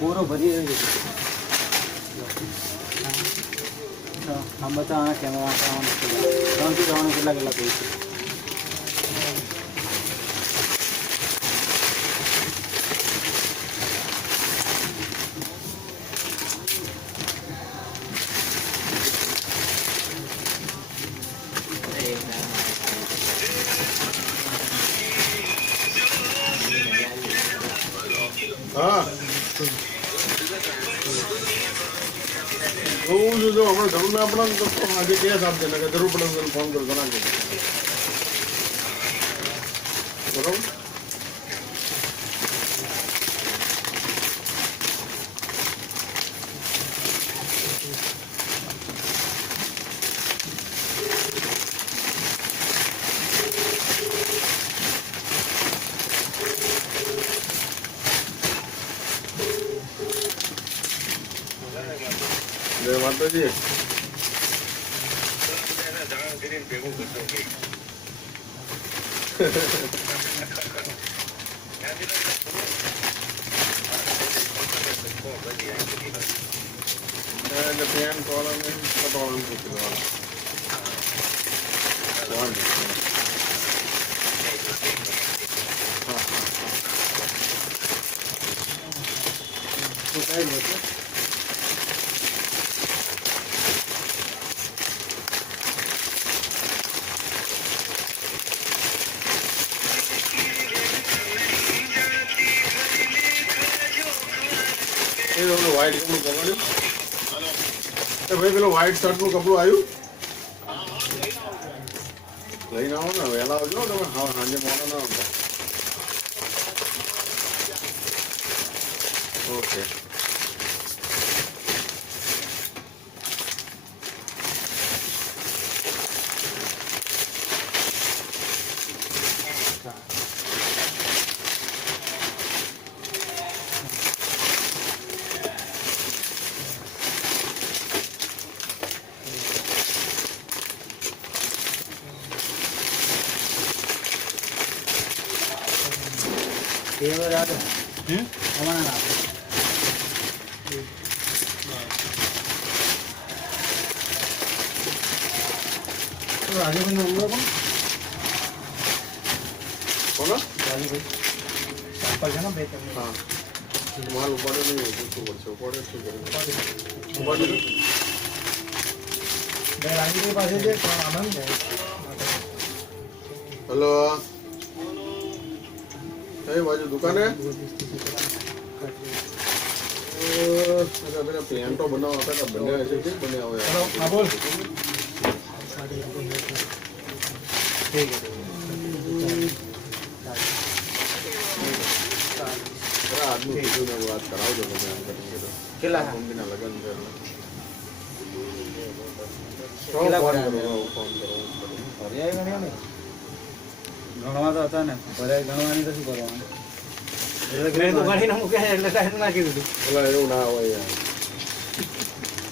બોરો ભરી રહ્યો છે. આમ બતાવવાના કેમેરા ત્રણથી જવાનું કેટલા કેટલા પૈસા હા હું જો હમણાં જરૂર ના પડે ને તો આજે કેસ આપજે ને જરૂર પડે તો ફોન કરો ઘણા કે બરોબર જય માતાજી પેન કોલમ પટોળું પૂછવાનું વ્હાઈટ કપડું પકડ્યું ભાઈ પેલો વ્હાઈટ શર્ટ નું કપડું આવ્યું લઈને આવો ને વહેલા આવજો તમે હા સાંજે મોડા ના આવતા ઓકે દેવર આવે અમારા ના રાજુભાઈ નો ઉમરો કોનો રાજુભાઈ સંપર્ક છે ને બે તમે હા માલ ઉપાડે નહીં પૂછવું પડશે ઉપાડે શું કરે ઉપાડે બે રાજુભાઈ પાસે છે પણ આનંદ છે હેલો કઈ બાજુ દુકાને પેલા પેન્ટો બનાવવા હતા બન્યા છે કે બન્યા હોય હા બોલ આદમી કીધું ને વાત કરાવજો તમે એમ કરીને કેટલા મમ્મીના લગ્ન છે ગણવા તો હતા ને ભરાય ગણવાની તો શું કરવાનું ગણીને મૂકે એટલે ટાઈમ નાખી દીધું પેલા એવું ના હોય યાર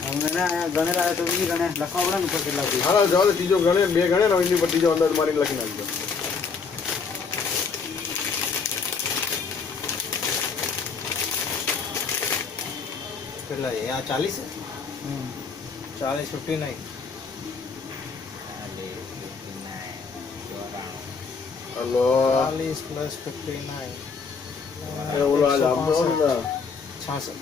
અમને ના ગણેલા તો બીજી ગણે લખવા પડે ને ઉપર કેટલા પૈસા હા જવા દે ત્રીજો ગણે બે ગણે ને એની પર ત્રીજો અંદાજ મારીને લખી નાખજો કેટલા છે આ 40 છે 40 59 હલો 40 પ્લસ 59 ઓલો આજ આપજો ને 66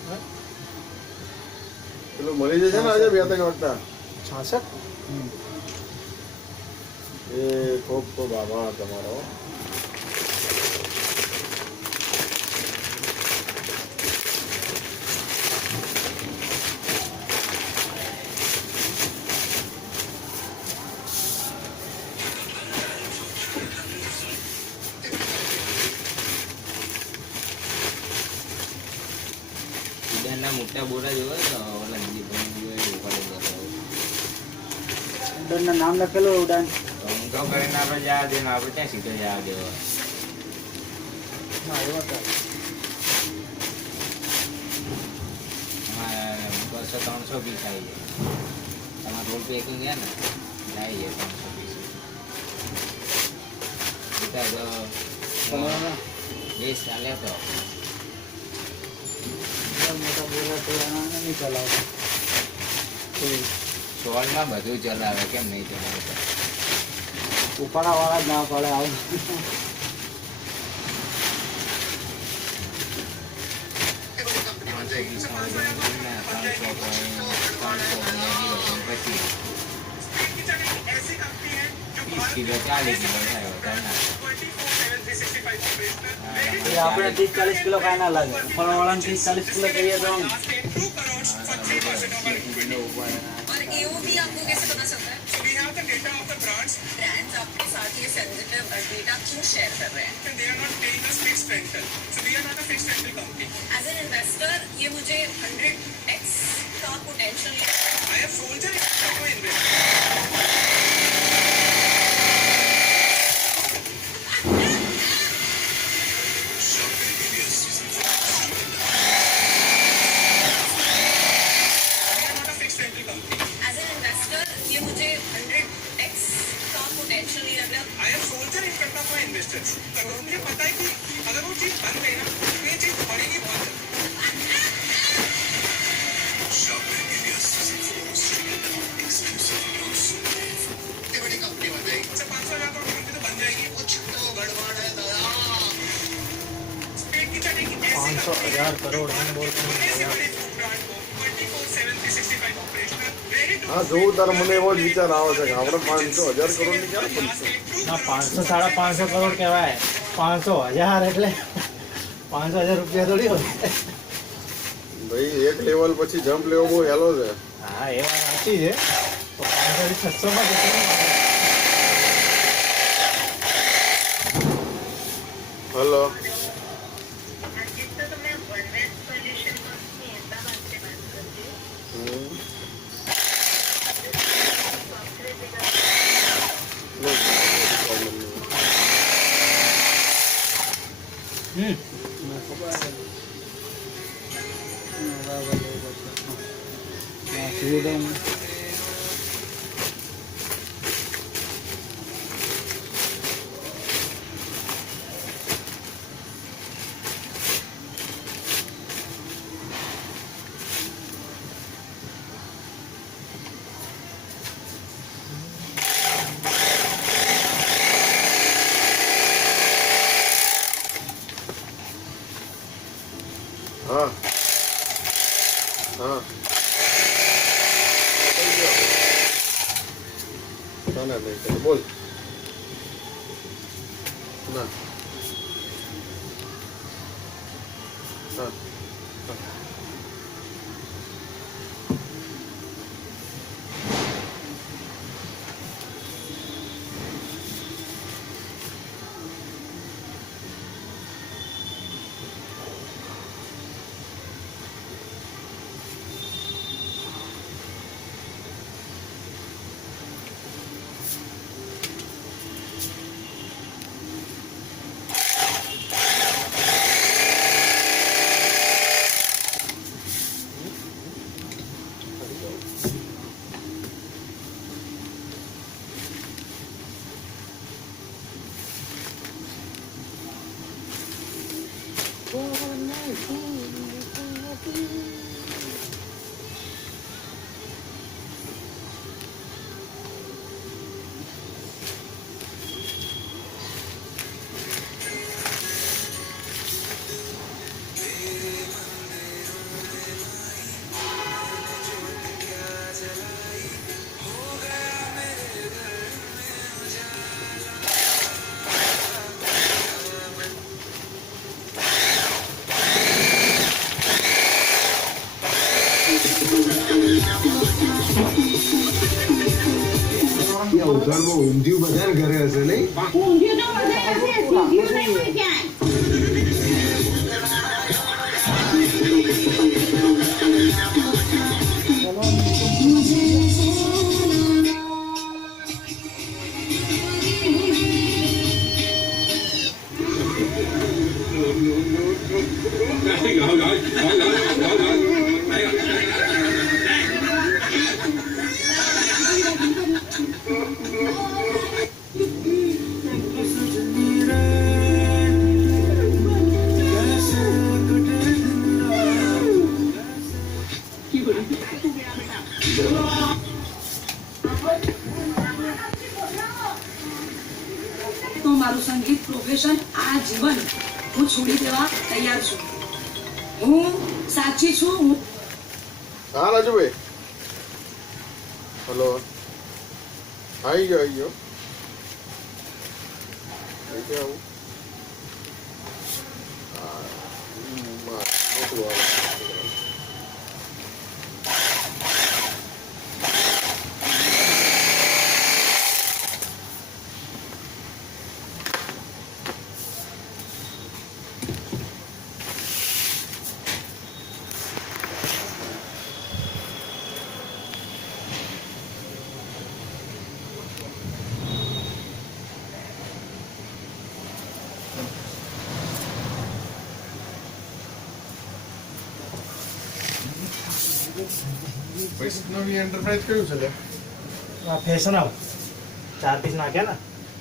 પેલું મળી જશે ને આજે 2-3 વાગતા 66 એ ખૂબ ખૂબ આભાર તમારો મોટા બોરા જોવે તો ઉડાનના નામ લખેલું ઉડાન તો કરીને આપણે જવા દે આપણે ત્યાં સીધો જવા દેવો હા એવા તો 200-300 પીસ આવી જાય તમારે રોડ પેકિંગ છે ને આવી જાય 300 પીસ તો 20 ચાલે તો મોટા બોલા તો એના નહીં ચલાવતા. સોલમાં બધું ચલાવે, કેમ નહીં ચલાવતા? ઉપાડાવાળા જ ના પડે આવું. કિલો 40 કિલો થાય વધારે ના. એ આપણે 30-40 કિલો કાંઈ ના લાગે. ઉપાડાવાળાને 30-40 કિલો કહીએ તો આમ. और AOV आपको कैसे पता चलता है? So we have the data of the brands. Brands आपके साथ ये sensitive data क्यों share कर रहे हैं? They are not paying us fixed rental. So we are not a fixed rental company. As an investor, ये मुझे 100x का potential. I have soldier को invest. As an investor, ये मुझे 100x का potential नहीं लग रहा. I have soldier in front of my investors. तो मुझे पता है कि अगर वो चीज बन गई ना, तो ये चीज बढ़ेगी बहुत. बड़ी कंपनी बन जाएगी. 500,000 करोड़ की कंपनी तो बन जाएगी. कुछ तो गड़बड़ है दादा. स्पीड की चढ़ेगी. 500,000 करोड़ हम बोलते हैं. હા જોવું તારે મને એવો જ વિચાર આવે છે કે આપણે 500,000 કરોડની ક્યાં બનશે. ના 500-550 કરોડ કહેવાય. 500,000 એટલે 500,000 રૂપિયા થોડી હોય. ભાઈ એક લેવલ પછી જમ્પ લેવો બહુ હેલો છે. હા એ વાત સાચી છે. તો 500 થી 600 માં કેટલું? હલો હા હા ના નહીં બોલ ના હા ઉઘાડમાં ઊંધિયું બધાને ઘરે હશે નહીં. ઊંધિયું તો બધે હશે, સીધું નહીં હોય ક્યાંય. જીવન હું છોડી દેવા તૈયાર છું. હું સાચી છું. હા રાજુભાઈ, હલો, આવી ગયો આવી ગયો. ક્યાં આવું? મોકલો હાલો. વૈષ્ણવી એન્ટરપ્રાઇઝ કયું છે લે? ફેશન આવ 4 પીસ નાખ્યા ને